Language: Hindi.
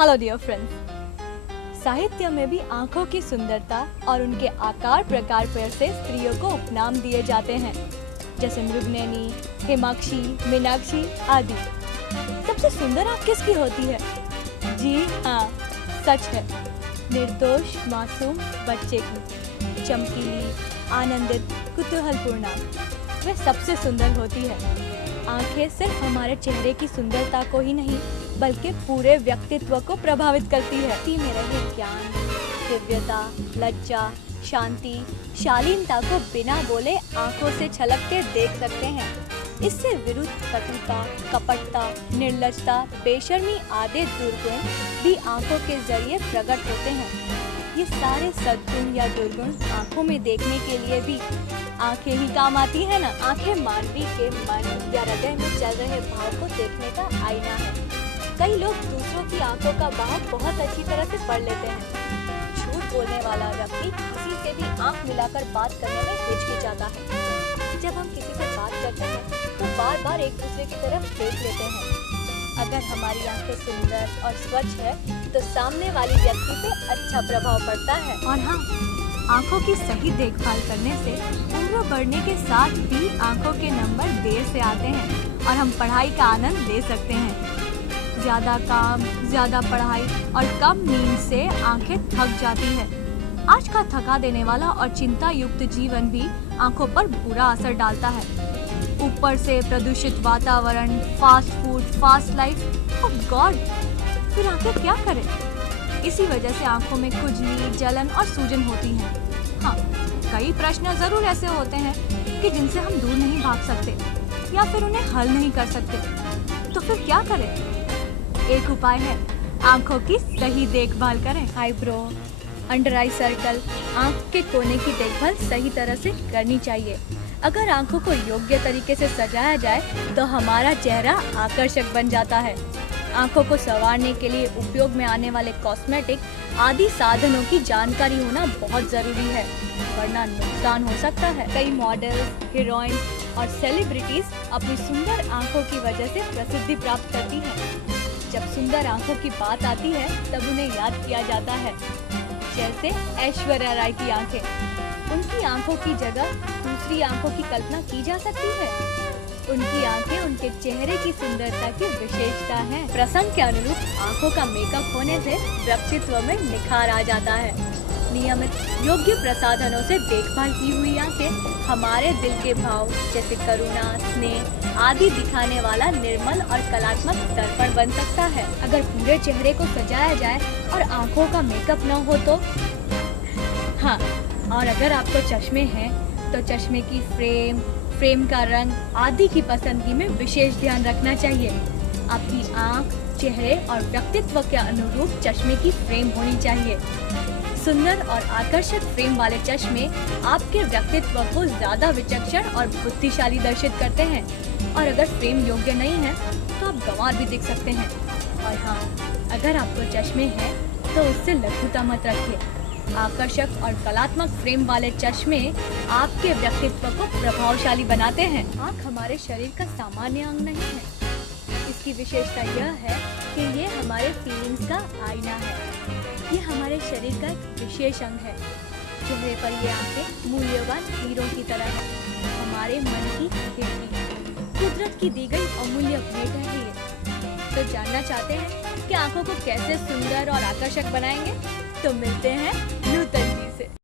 हेलो डियर फ्रेंड्स, साहित्य में भी आंखों की सुंदरता और उनके आकार प्रकार पर से स्त्रियों को उपनाम दिए जाते हैं, जैसे मृगनयनी, हेमाक्षी, मीनाक्षी आदि। सबसे सुंदर आंख किसकी होती है? जी हाँ, सच है, निर्दोष मासूम बच्चे की। चमकीली, आनंदित, कुतूहलपूर्ण आंख वह सबसे सुंदर होती है। आंखें सिर्फ हमारे चेहरे की सुंदरता को ही नहीं बल्कि पूरे व्यक्तित्व को प्रभावित करती है। में रहे ज्ञान, दिव्यता, लज्जा, शांति, शालीनता को बिना बोले आंखों से छलकते देख सकते हैं। इससे विरुद्ध कटुता, कपटता, निर्लजता, बेशर्मी आदि दुर्गुण भी आंखों के जरिए प्रकट होते हैं। ये सारे सद्गुण या दुर्गुण आंखों में देखने के लिए भी आंखें ही काम आती है ना। आंखें मानवी के मन या हृदय में चल रहे भाव को देखने का आईना है। कई लोग दूसरों की आंखों का भाव बहुत अच्छी तरह से पढ़ लेते हैं। झूठ बोलने वाला व्यक्ति किसी से भी आंख मिलाकर बात करने में हिचकिचाता है। जब हम किसी से बात करते हैं तो बार बार एक दूसरे की तरफ देख लेते हैं। अगर हमारी आंखें सुंदर और स्वच्छ है तो सामने वाली व्यक्ति पे अच्छा प्रभाव पड़ता है। और हाँ, आंखों की सही देखभाल करने से उम्र बढ़ने के साथ भी आंखों के नंबर देर से आते हैं और हम पढ़ाई का आनंद ले सकते हैं। ज्यादा काम, ज्यादा पढ़ाई और कम नींद से आंखें थक जाती है। आज का थका देने वाला और चिंता युक्त जीवन भी आंखों पर बुरा असर डालता है। ऊपर से प्रदूषित वातावरण, फास्ट फूड, फास्ट लाइफ, ओह गॉड, फिर आंखें क्या करें? इसी वजह से आंखों में खुजली, जलन और सूजन होती है। हाँ, कई प्रश्न जरूर ऐसे होते हैं कि जिनसे हम दूर नहीं भाग सकते या फिर उन्हें हल नहीं कर सकते। तो फिर क्या करें? एक उपाय है, आंखों की सही देखभाल करें। आईब्रो, अंडर आई सर्कल, आंख के कोने की देखभाल सही तरह से करनी चाहिए। अगर आंखों को योग्य तरीके से सजाया जाए तो हमारा चेहरा आकर्षक बन जाता है। आंखों को संवारने के लिए उपयोग में आने वाले कॉस्मेटिक आदि साधनों की जानकारी होना बहुत जरूरी है, वरना नुकसान हो सकता है। कई मॉडल्स, हीरोइन और सेलिब्रिटीज अपनी सुंदर आंखों की वजह से प्रसिद्धि प्राप्त करती हैं। जब सुंदर आंखों की बात आती है तब उन्हें याद किया जाता है, जैसे ऐश्वर्या राय की आंखें। उनकी आंखों की जगह दूसरी आंखों की कल्पना की जा सकती है। उनकी आंखें उनके चेहरे की सुंदरता की विशेषता है। प्रसंग के अनुरूप आंखों का मेकअप होने से व्यक्तित्व में निखार आ जाता है। नियमित योग्य प्रसाधनों से देखभाल की हुई आंखें हमारे दिल के भाव जैसे करुणा, स्नेह आदि दिखाने वाला निर्मल और कलात्मक दर्पण बन सकता है। अगर पूरे चेहरे को सजाया जाए और आंखों का मेकअप न हो तो हाँ, और अगर आपको चश्मे हैं तो चश्मे की फ्रेम का रंग आदि की पसंदगी में विशेष ध्यान रखना चाहिए। आपकी आंख, चेहरे और व्यक्तित्व के अनुरूप चश्मे की फ्रेम होनी चाहिए। सुंदर और आकर्षक फ्रेम वाले चश्मे आपके व्यक्तित्व को ज्यादा विचक्षण और बुद्धिशाली दर्शित करते हैं। और अगर फ्रेम योग्य नहीं है तो आप गंवार भी दिख सकते हैं। और हाँ, अगर आपको चश्मे हैं तो उससे लघुता मत रखिए। आकर्षक और कलात्मक फ्रेम वाले चश्मे आपके व्यक्तित्व को प्रभावशाली बनाते हैं। आँख हमारे शरीर का सामान्य अंग नहीं है। इसकी विशेषता यह है कि ये हमारे फीलिंग्स का आईना है। ये हमारे शरीर का एक विशेष अंग है। चेहरे पर ये आंखें मूल्यवान हीरो की तरह है, हमारे मन की खिड़की, कुदरत की दी गई अमूल्य भेंट है ये। तो जानना चाहते हैं कि आंखों को कैसे सुंदर और आकर्षक बनाएंगे? तो मिलते हैं